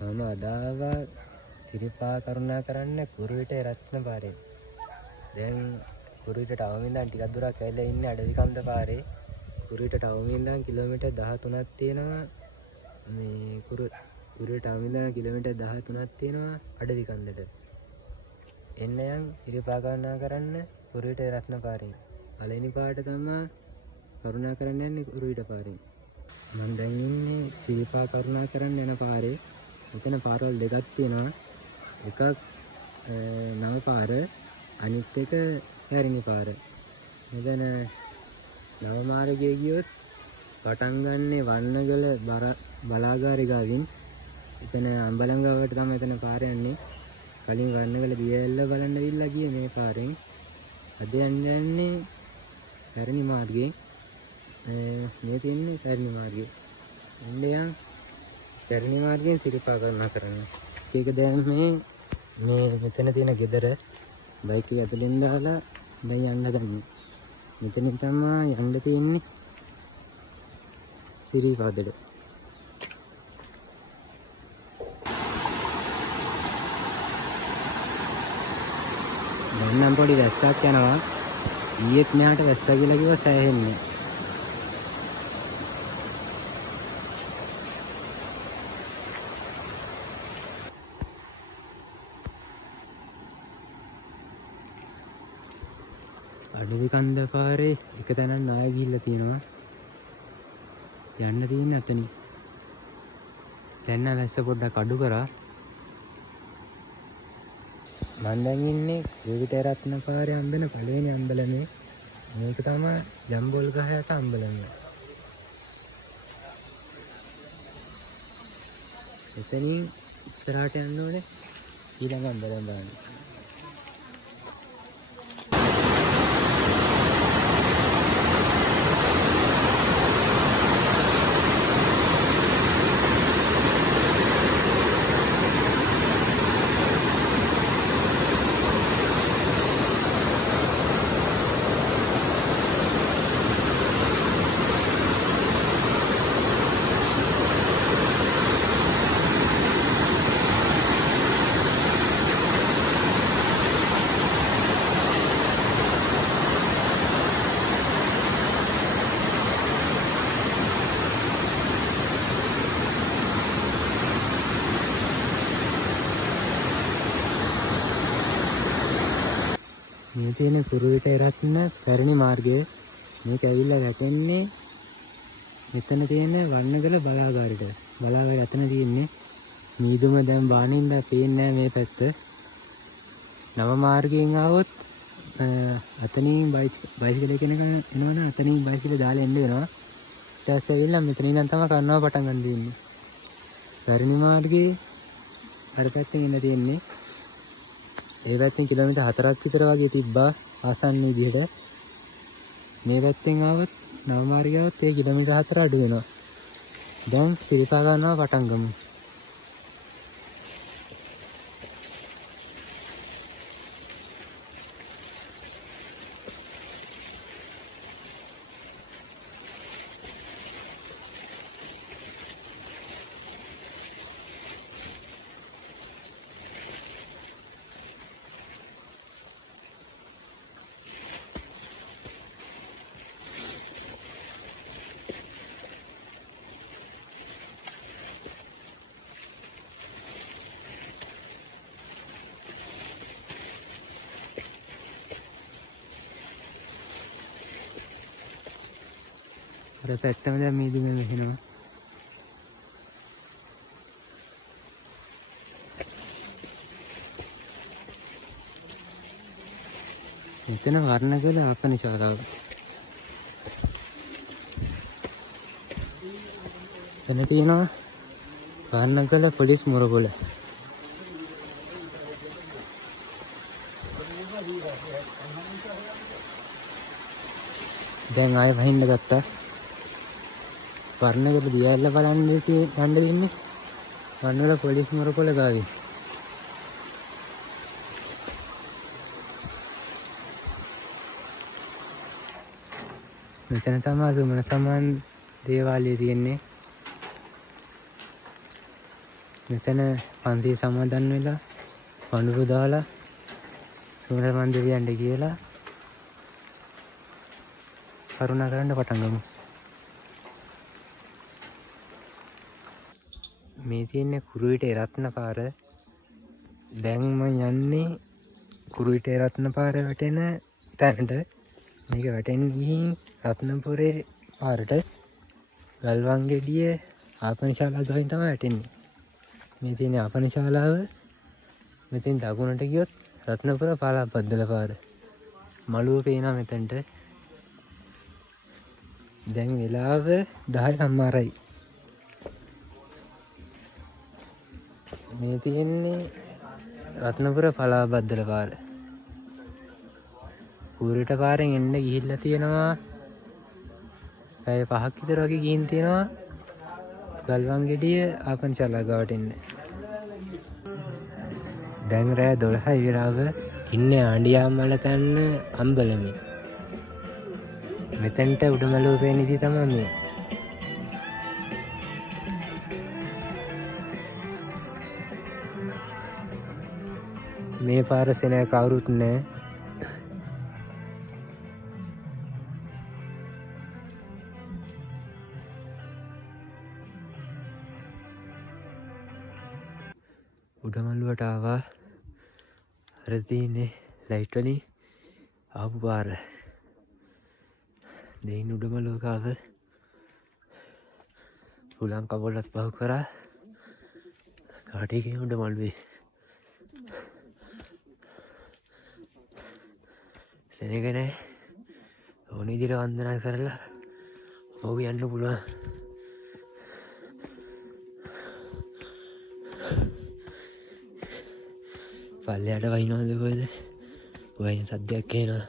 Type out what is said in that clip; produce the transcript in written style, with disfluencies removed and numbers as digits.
මම අදාව සිරිපා කරුණා කරන්න කුරුවිට රත්න පාරේ. දැන් කුරුවිටට අවම ඉඳන් ටිකක් දුරක් ඇවිල්ලා ඉන්නේ අඩවි කන්ද පාරේ. කුරුවිටට අවම ඉඳන් කිලෝමීටර් 13ක් තියෙනවා. මේ කුරුවිට අවම ඉඳන් කිලෝමීටර් 13ක් තියෙනවා අඩවි කන්දට. එන්න යන් සිරිපා කරුණා කරන්න කුරුවිට රත්න පාරේ. පළවෙනි පාට තමයි කරුණා කරන්න යන්නේ කුරුවිට පාරේ. මම දැන් ඉන්නේ සිරිපා කරුණා කරන්න යන පාරේ. මෙතන පාරවල් දෙකක් තියෙනවා. එකක් නව පාර, අනිත් එක හැරිනි පාර. මෙතන නව මාර්ගයේ ගියොත් පටන් ගන්නේ වන්නගල බලාගාරය ගාවින්. එතන අම්බලන්ගාවට තමයි එතන පාර යන්නේ. කලින් වන්නගල දියැල්ල බලන්න විල්ලා ගියේ මේ පාරෙන්. අද යන්නේ හැරිනි මාර්ගයේ. මේ තියෙන්නේ හැරිනි මාර්ගයේ. එන්නේ හැරිනි මාර්ගයෙන් සිරිපා කරුණා කරන්න. ඒක දැන් මේ මෙතන තියෙන ගෙදර බයික් එක ඇතුලෙන් දාලා දැන් යන්න ගන්නේ. මෙතනින් තමයි යන්න තියෙන්නේ සිරිපාදෙට. දැන් නම් පොඩි වැස්සක් යනවා. ඊයේත් මෙහාට වැස්ස කියලා කිව්වා සෑහෙන්නේ. අඩවි කන්ද පාරේ එක තැනක් නාය ගිහිල්ලා තියෙනවා. යන්න තියෙන්නේ අතනින්. දැන් නම් වැස්ස පොඩ්ඩක් අඩු කරා. මම දැන් ඉන්නේ කුරුවිට රත්න පාරේ හම්බෙන පළවෙනි අම්බලමේ. මේක තමයි ජම්බෝල් ගහයට අම්බලම. එතනින් ඉස්සරහට යන්න ඕනේ ඊළඟ අම්බලම බලන්න. මේ තියෙන කුරුවිට රත්න පැරණි මාර්ගය. මේක ඇවිල්ලා වැටෙන්නේ මෙතන තියෙන වන්නගල බලාගාරයට. බලාගාරය අතන තියෙන්නේ. මීදුම දැන් බානින්ද පේන්නේ මේ පැත්ත. නව මාර්ගයෙන් ආවොත් අතනින් බයිසිකල් එකේ එනවනම් අතනින් බයිසිකල් දාලා එන්න වෙනවා. ඊට පස්සේ ඇවිල්ලා මෙතන ඉඳන් තමයි කරනවා පටන් ගන්න දෙන්නේ. පැරණි මාර්ගයේ අර පැත්තෙන් එන්න තියෙන්නේ. ඒ පැත්තෙන් කිලෝමීටර් 4ක් විතර වගේ තිබ්බා ආසන්න විදිහට. මේ පැත්තෙන් ආවොත් නව මාර්ගය આવොත් ඒ කිලෝමීටර් 4 අඩු වෙනවා. දැන් සිරිපා ගන්නවා පටන් ගමු. අර පැත්තම දැන් මීදුමේ මෙහිනවා. මෙතන වර්ණගල ආපන ශාලාව. එතන තියෙනවා වර්ණගල පොලිස් මොරගොල. දැන් ආයෙ වහින්න ගත්තා. වර්ණගල දියැල්ල බලන්න දෙන්නේ වර්ණගල පොලිස් මොරගොල ගාවේ. මෙතන තමයි සුමන සමාන් දේවාලය තියෙන්නේ. මෙතන පන්සිල් සමාදන් වෙලා වඳුරු දාලා සුමන මන්දිරයන්ට කියලා කරුණා කරන්න පටන් ගමු. මේ තියෙන්නේ කුරුවිටේ රත්න පාර. දැන් මම යන්නේ කුරුවිටේ රත්න පාර වැටෙන තැනට. මේක වැටෙන්නේ ගිහින් රත්නපුරේ පාරට ගල්වංගෙඩිය ආපනශාලා ගහින් තමයි වැටෙන්නේ. මේ තියෙන ආපනශාලාව මෙතෙන් දකුණට ගියොත් රත්නපුර පාලාපද්දල පාර. මළුව පේනවා මෙතනට. දැන් වෙලාව 10:00යි. මේ තියෙන්නේ රත්නපුර පාලාපද්දල පාර. කුරුවිට පාරෙන් එන්න ගිහිල්ලා තියෙනවා. පැය 5ක් විතර වගේ ගිහින් තියෙනවා. ගල්වංගෙඩිය ආපනශාලා ගාවට එන්න. දැන් රෑ 12යි වෙලාව. ඉන්නේ ආණ්ඩියාමල තැන්න අම්බලමේ. මෙතෙන්ට උඩමළුව පේන ඉතින් තමයි මේ. මේ පාර සෙනග කවුරුත් නැහැ. උඩමළුවට ආවා. අර තියෙන්නේ ලයිට් වලින් ආපු පාර. දෙයින් උඩමළුවක ආව. හුලං කපලත් පහු කරා. කාටේ උඩමළුවේ. සෙනග නැහැ. ඕන විදිහට වන්දනා කරලා ඔහු යන්න පුළුවන්. පල්ලයට වයින්නවද කොහෙද? වයින් සද්දයක් එනවා.